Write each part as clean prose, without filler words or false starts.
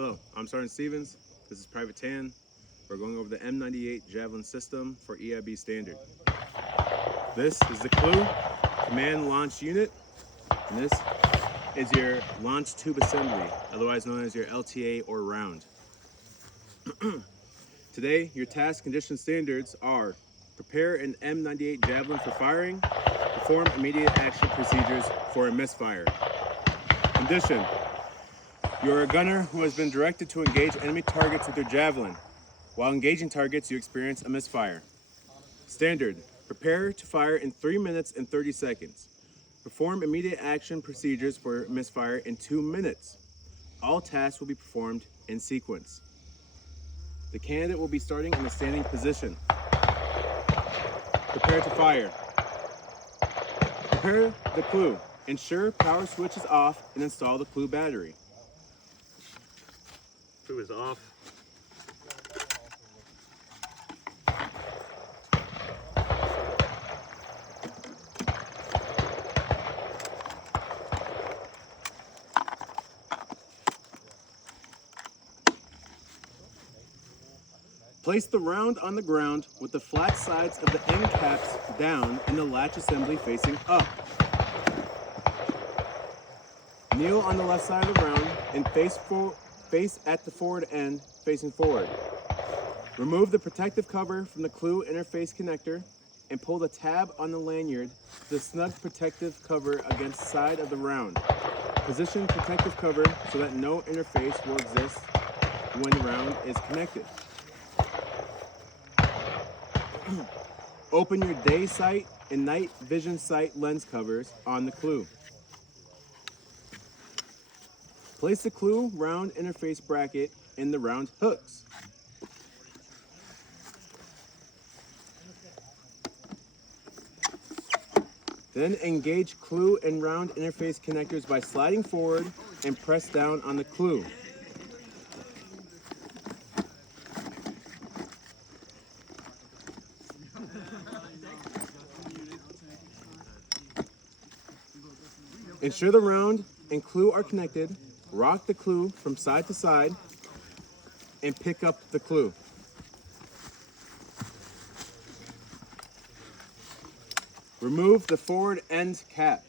Hello, I'm Sergeant Stevens. This is Private Tan. We're going over the M98 Javelin system for E3B standard. This is the clue, command launch unit, and this is your launch tube assembly, otherwise known as your LTA or round. Today, your task condition standards are: prepare an M98 Javelin for firing, perform immediate action procedures for a misfire. Condition: you are a gunner who has been directed to engage enemy targets with your Javelin. While engaging targets, you experience a misfire. Standard: prepare to fire in 3 minutes and 30 seconds. Perform immediate action procedures for misfire in 2 minutes. All tasks will be performed in sequence. The candidate will be starting in a standing position. Prepare to fire. Prepare the clue. Ensure power switch is off and install the clue battery. Clue is off. Place the round on the ground with the flat sides of the end caps down and the latch assembly facing up. Kneel on the left side of the round and face at the forward end facing forward. Remove the protective cover from the clue interface connector and pull the tab on the lanyard to snug protective cover against the side of the round. Position protective cover so that no interface will exist when the round is connected. Open your day sight and night vision sight lens covers on the clue. Place the clue round interface bracket in the round hooks. Then engage clue and round interface connectors by sliding forward and press down on the clue. Ensure the round and clue are connected. Rock the clue from side to side and pick up the clue. Remove the forward end cap.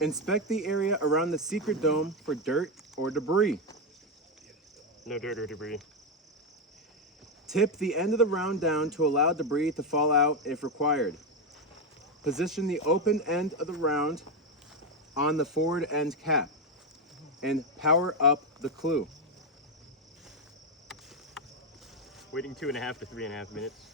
Inspect the area around the secret dome for dirt or debris. No dirt or debris. Tip the end of the round down to allow debris to fall out if required. Position the open end of the round on the forward end cap and power up the clue. Waiting 2.5 to 3.5 minutes.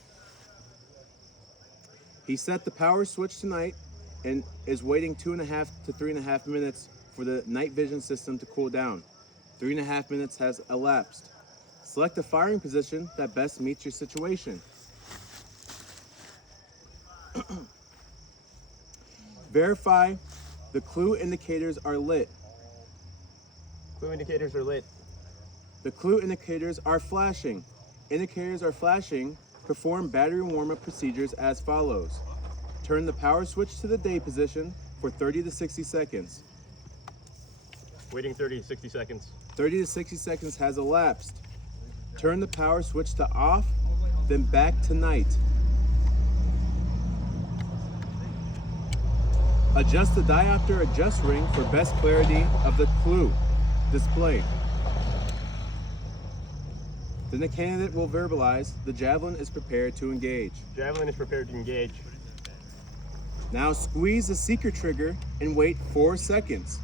He set the power switch tonight and is waiting 2.5 to 3.5 minutes for the night vision system to cool down. 3.5 minutes has elapsed. Select a firing position that best meets your situation. Verify the clue indicators are lit. Clue indicators are lit. The clue indicators are flashing. Indicators are flashing. Perform battery warm-up procedures as follows. Turn the power switch to the day position for 30 to 60 seconds. Waiting 30 to 60 seconds. 30 to 60 seconds has elapsed. Turn the power switch to off, then back to night. Adjust the diopter adjust ring for best clarity of the clue display. Then the candidate will verbalize, the Javelin is prepared to engage. Javelin is prepared to engage. Now squeeze the seeker trigger and wait 4 seconds.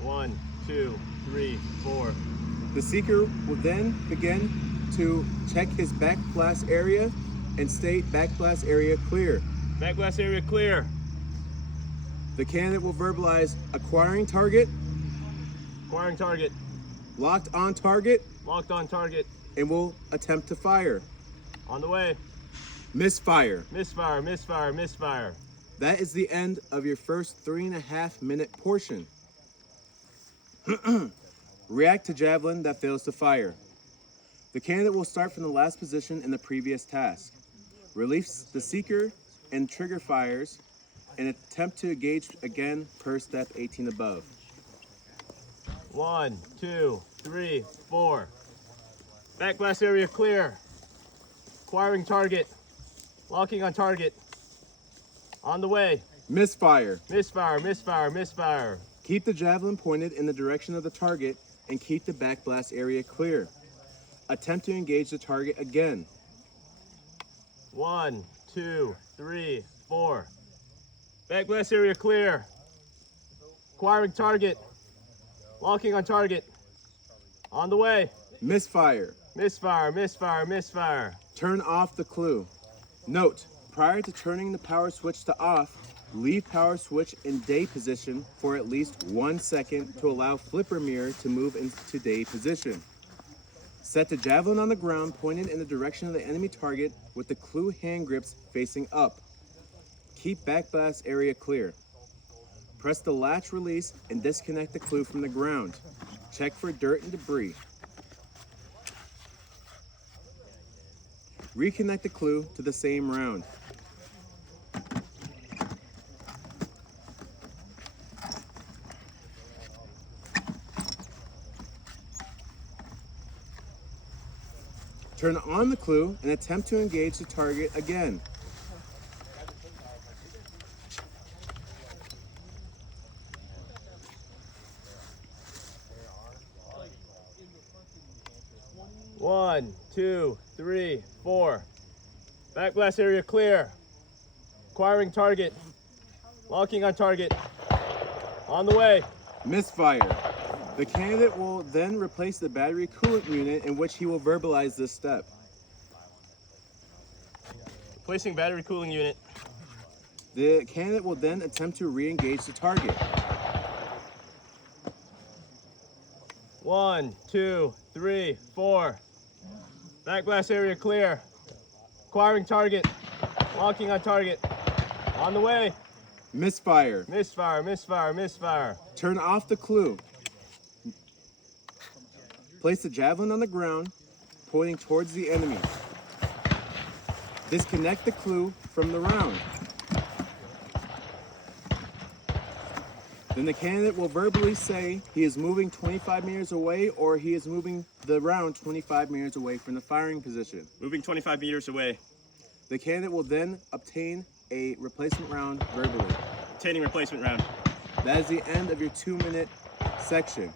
1, 2, 3, 4. The seeker will then begin to check his back blast area and state back blast area clear. Back blast area clear. The candidate will verbalize acquiring target, Acquiring target. locked on target, Locked on target. and will attempt to fire. On the way. Misfire. Misfire, misfire, misfire. That is the end of your first 3.5 minute portion. React to Javelin that fails to fire. The candidate will start from the last position in the previous task. Release the seeker and trigger fires and attempt to engage again per step 18 above. 1, 2, 3, 4. Back blast area clear. Acquiring target. Locking on target. On the way. Misfire. Misfire, misfire, misfire. Keep the javelin pointed in the direction of the target and keep the back blast area clear. Attempt to engage the target again. 1, 2, 3, 4. Back blast area clear. Acquiring target. Locking on target. On the way. Misfire. Misfire, misfire, misfire. Turn off the clue. Note, prior to turning the power switch to off, leave power switch in day position for at least 1 second to allow flipper mirror to move into day position. Set the javelin on the ground pointed in the direction of the enemy target with the clue hand grips facing up. Keep back blast area clear. Press the latch release and disconnect the clue from the ground. Check for dirt and debris. Reconnect the clue to the same round. Turn on the clue and attempt to engage the target again. One, 2, 3, 4. Back blast area clear. Acquiring target. Locking on target. On the way. Misfire. The candidate will then replace the battery coolant unit in which he will verbalize this step. Replacing battery cooling unit. The candidate will then attempt to re-engage the target. 1, 2, 3, 4. Back blast area clear. Acquiring target. Locking on target. On the way. Misfire. Misfire, misfire, misfire. Turn off the clue. Place the javelin on the ground, pointing towards the enemy. Disconnect the clue from the round. Then the candidate will verbally say he is moving 25 meters away or he is moving the round 25 meters away from the firing position. Moving 25 meters away. The candidate will then obtain a replacement round verbally. Obtaining replacement round. That is the end of your 2-minute section.